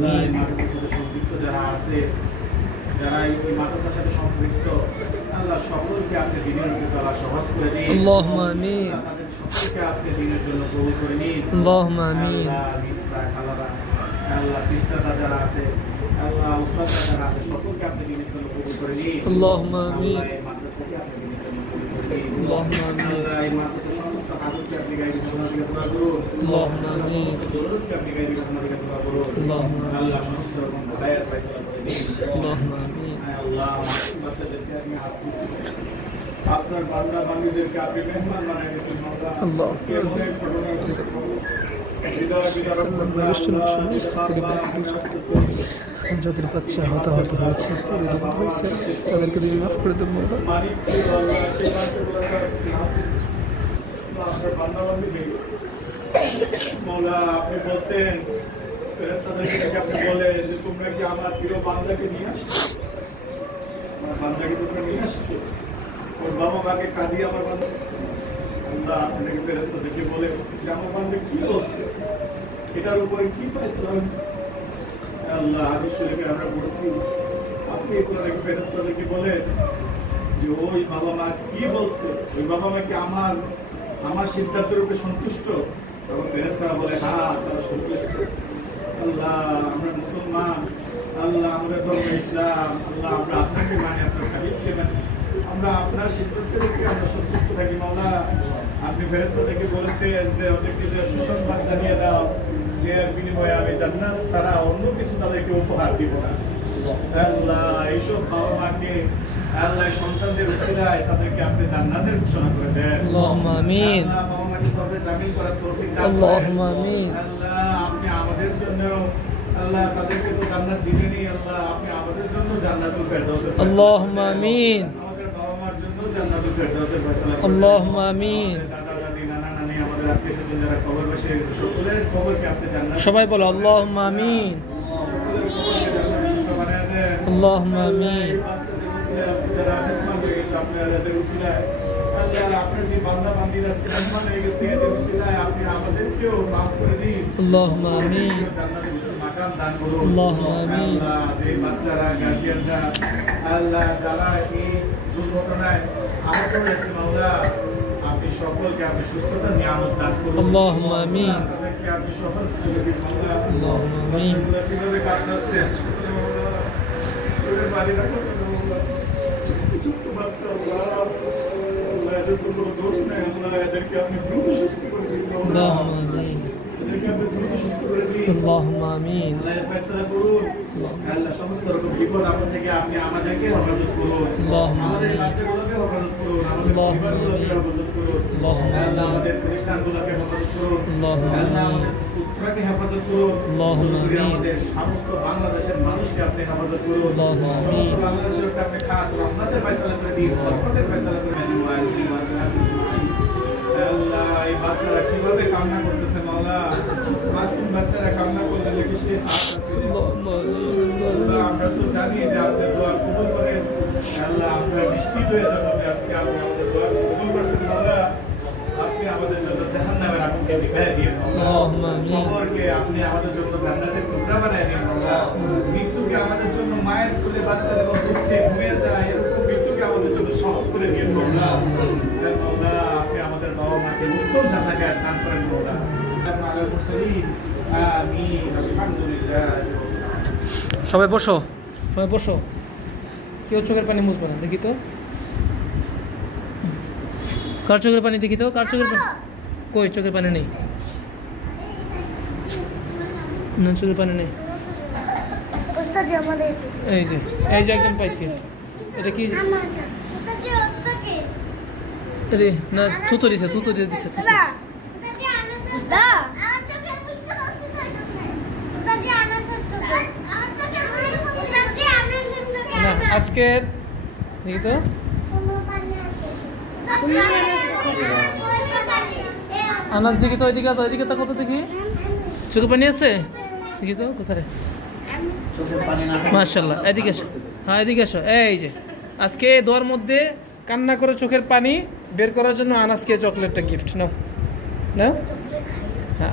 আমিন। সম্পৃক্ত যারা আছে, যারা এই মাদ্রাসার সাথে সম্পৃক্ত, আল্লাহ সকলকে আপনি দিনের উপরে চলা সহজ করে দিন। আল্লাহুম্মা আমিন। তাদের সকলকে আপনি দিনের জন্য কবুল করে নিন। আল্লাহুম্মা আমিন। আল্লাহ সিস্টাররা যারা আছে, আল্লাহ উস্তাদরা যারা আছে, সকলকে আপনি দিনের জন্য কবুল করে নিন। আল্লাহুম্মা আমিন। আল্লাহ এই মাদ্রাসাকে আপনি দিনের জন্য কবুল করে নিন। আল্লাহুম্মা আমিন। আল্লাহ এই মাদ্রাসার সমস্ত হাজতকে আপনি গাইবি খাজনা থেকে পুরা করুন। আল্লাহুম্মা আমিন। দৌলতকে আপনি গাইবি খাজনা থেকে পুরা করুন। আল্লাহুম্মা আমিন। আল্লাহ সমস্ত রকম হেদায়েত ফয়সালা করে দিন। আল্লাহুম্মা আমিন। আল্লাহ বাচ্চাদেরকে আপনি আপনার বান্দা বান্দীদেরকে আপনি মেহমান বানায় গেছেন। আল্লাহ আজকে অনেক ঘটনা ঘটেছে। যাদের বাচ্চা হতাহত হয়েছে, তাদেরকে তুমি মাফ করে দেবো। আপনি বলছেন ফেরেশতাদেরকে আপনি বলেন যে তোমরা কি আমার প্রিয় বান্দাকে নিয়ে আসছো, আমার বান্দাকে তোমরা নিয়ে আসছো, ওর বাবা মাকে কাঁদিয়ে আমার বান্দা। আল্লাহ আপনাকে ফেরেশতাদেরকে বলে যে আমার বান্দা কি বলছে, এটার উপরে কি ফয়সালা হয়েছে। আল্লাহ হাদিস শরীফে আমরা পড়ছি, আপনি কোরআনে ফেরেশতাদেরকে বলেন যে ওই বাবা মা কি বলছে, ওই বাবা মা কি আমার সিদ্ধান্তের উপরে সন্তুষ্ট? তখন ফেরেশতারা বলে হ্যাঁ, তারা সন্তুষ্ট। আল্লাহ আমরা মুসলমান, আল্লাহ আমাদের ধর্ম ইসলাম, আল্লাহ আমরা আপনাকে মানি, আপনার হাবিবকে মানি, আমরা আপনার সিদ্ধান্তের উপরে আমরা সন্তুষ্ট থাকি। মাওলা আপনি ফেরেশতাদেরকে বলেছেন যে ওদেরকে যে সুসংবাদ জানিয়ে দাও যে এর বিনিময়ে আমি জান্নাত ছাড়া অন্য কিছু তাদেরকে উপহার দিব না। আল্লাহ এইসব বাবা মাকে আল্লাহ সন্তানদের উসিলায় তাদেরকে আপনি জান্নাতের ঘোষণা করে দেন। আল্লাহুম্মা আমিন। আল্লাহ বাবা মাকে সবে জামিল করার তৌফিক দান করেন। আল্লাহুম্মা আমিন। আল্লাহ আপনি আমাদের জন্য, আল্লাহ তাদেরকে তো জান্নাত দিবেনই, আল্লাহ আপনি আমাদের জন্য জান্নাতুল ফেরদাউসের আল্লাহুম্মা আমিন। আমাদের বাবা মার জন্য জান্নাতুল ফেরদাউসের ফয়সালা করেন। আল্লাহুম্মা আমিন। দাদা দাদি নানা নানি আমাদের আত্মীয়স্বজন যারা কবরবাসী হয়ে গেছে, সকলের কবরকে আপনি জান্নাত, সবাই বলো আল্লাহুম্মা আমিন। সকলের কবরকে জান্নাত বানায় দেন। আল্লাহুম্মা আমিন। বাচ্চাদের উসিলায় আপনি যারা মেহমান হয়ে গেছে, আপনাদের উসিলায় আল্লাহ আপনার যে বান্দা বান্দীরা আজকে মেহমান হয়ে গেছে, এদের উসিলায় আপনি আমাদেরকেও মাফ করে দিন। আল্লাহুম্মা আমিন। জান্নাতে উঁচু মাকাম দান করুন। আল্লাহুম্মা আমিন। আল্লাহ যে বাচ্চারা গার্জিয়ানরা আল্লাহ যারা এই দুর্ঘটনায় আহত হয়েছে, মাওলা আপনি সকলকে আপনি সুস্থতার নিয়ামত দান করুন। আল্লাহুম্মা আমিন। তাদেরকে আপনি সহজ করে দিন মাওলা। আল্লাহুম্মা আমিন। বাচ্চাগুলো কিভাবে কাটাচ্ছে হাসপাতালে মাওলা, ওদের বাড়ি রাখা মাওলা, ছোট্ট বাচ্চা আল্লাহ, আল্লাহ এদের কোনো দোষ নেই, আল্লাহ এদেরকে আপনি দ্রুত সুস্থ করে দিন মাওলা। আল্লাহুম্মা আমিন। এদেরকে আপনি দ্রুত সুস্থ করে দিন। আল্লাহুম্মা আমিন। আল্লাহ ফয়সালা করুন। আল্লাহ সমস্ত রকম বিপদ আপদ থেকে আপনি আমাদেরকে হেফাজত করুন। আল্লাহুম্মা আমাদের আমিন। বাচ্চাগুলোকে হেফাজত করুন, আমাদের আল্লাহুম্মা পরিবারগুলোকে আমিন। হেফাজত করুন। আল্লাহুম্মা আল্লাহ আমিন। আমাদের প্রতিষ্ঠানগুলোকে হেফাজত করুন। আল্লাহুম্মা আল্লাহ আমিন। আমাদের পুত্রকে হেফাজত করুন। আল্লাহুম্মা তদুপরি আমিন। আমাদের সমস্ত বাংলাদেশের মানুষকে আপনি হেফাজত করুন। আল্লাহুম্মা আমিন। সমস্ত বাংলাদেশের উপরে আপনি খাস রহমতের ফয়সালা করে দিন, বরকতের ফয়সালা করে দিন। আল্লাহ এই বাচ্চারা কিভাবে কান্না করতেছে মাওলা, মাসুম বাচ্চারা কান্না করলে লেগে সে হাত আছে। আল্লাহ আমরা তো জানি যে আপনার দোয়া কবুল করেন। আল্লাহ আমরা নিশ্চিত হয়ে যাবো যে আজকে আপনি আমাদের দোয়া কবুল করছেন মাওলা। আপনি আমাদের জন্য জাহান্নামের আগুনকে নিভাইয়া দিন মাওলা। আল্লাহুম্মা আমিন। কবরকে আপনি আমাদের জন্য জান্নাতের টুকরা বানায় দিন মাওলা। মৃত্যুকে আমাদের জন্য মায়ের কোলে বাচ্চা যখন দুঃখে ঘুমিয়ে যায়, এরকম মৃত্যুকে আমাদের জন্য সহজ করে দিন মাওলা। মাওলা আপনি আমাদের বাবা মাকে উত্তম জাযাকাত দান করেন মাওলা। আলাল মুরসালিন, আমিন, আলহামদুলিল্লাহ। সবাই বসো, সবাই বসো। কেউ চোখের পানি মুছবে না, দেখি তো কার চোখের পানি, দেখি তো কার চোখের পানি। কই চোখের পানি নেই, না চোখের পানি নেই। এই যে এই যে একজন পাইছি। এটা কি আরে না, থুতো দিছে, থুতো দিয়ে দিছে। না আজকে দেখি তো, আনাজ দেখি তো, ওইদিকে তো, ওইদিকে তো কত দেখি চোখে পানি আছে, দেখি তো কোথায়। মাশাআল্লাহ, এদিকে এসো। হ্যাঁ এদিকে এসো। এই যে আজকে দোয়ার মধ্যে কান্না করে চোখের পানি বের করার জন্য আনাজকে চকলেটটা গিফট নাও, না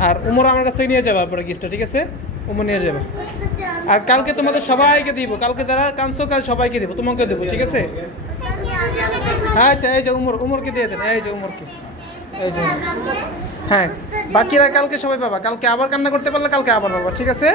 আর উমর আমার কাছে নিয়ে যাবে আপনার গিফটটা, ঠিক আছে? উমর নিয়ে যাবে। আর কালকে তোমাদের সবাইকে দিব, কালকে যারা কাঁদছো কাল সবাইকে দিব, তোমাকে দেবো, ঠিক আছে? হ্যাঁ আচ্ছা, এই যে উমরকে দিয়ে দেন, এই যে উমরকে, এই যে। হ্যাঁ বাকিরা কালকে সবাই পাবা, কালকে আবার কান্না করতে পারলে কালকে আবার পাবা, ঠিক আছে?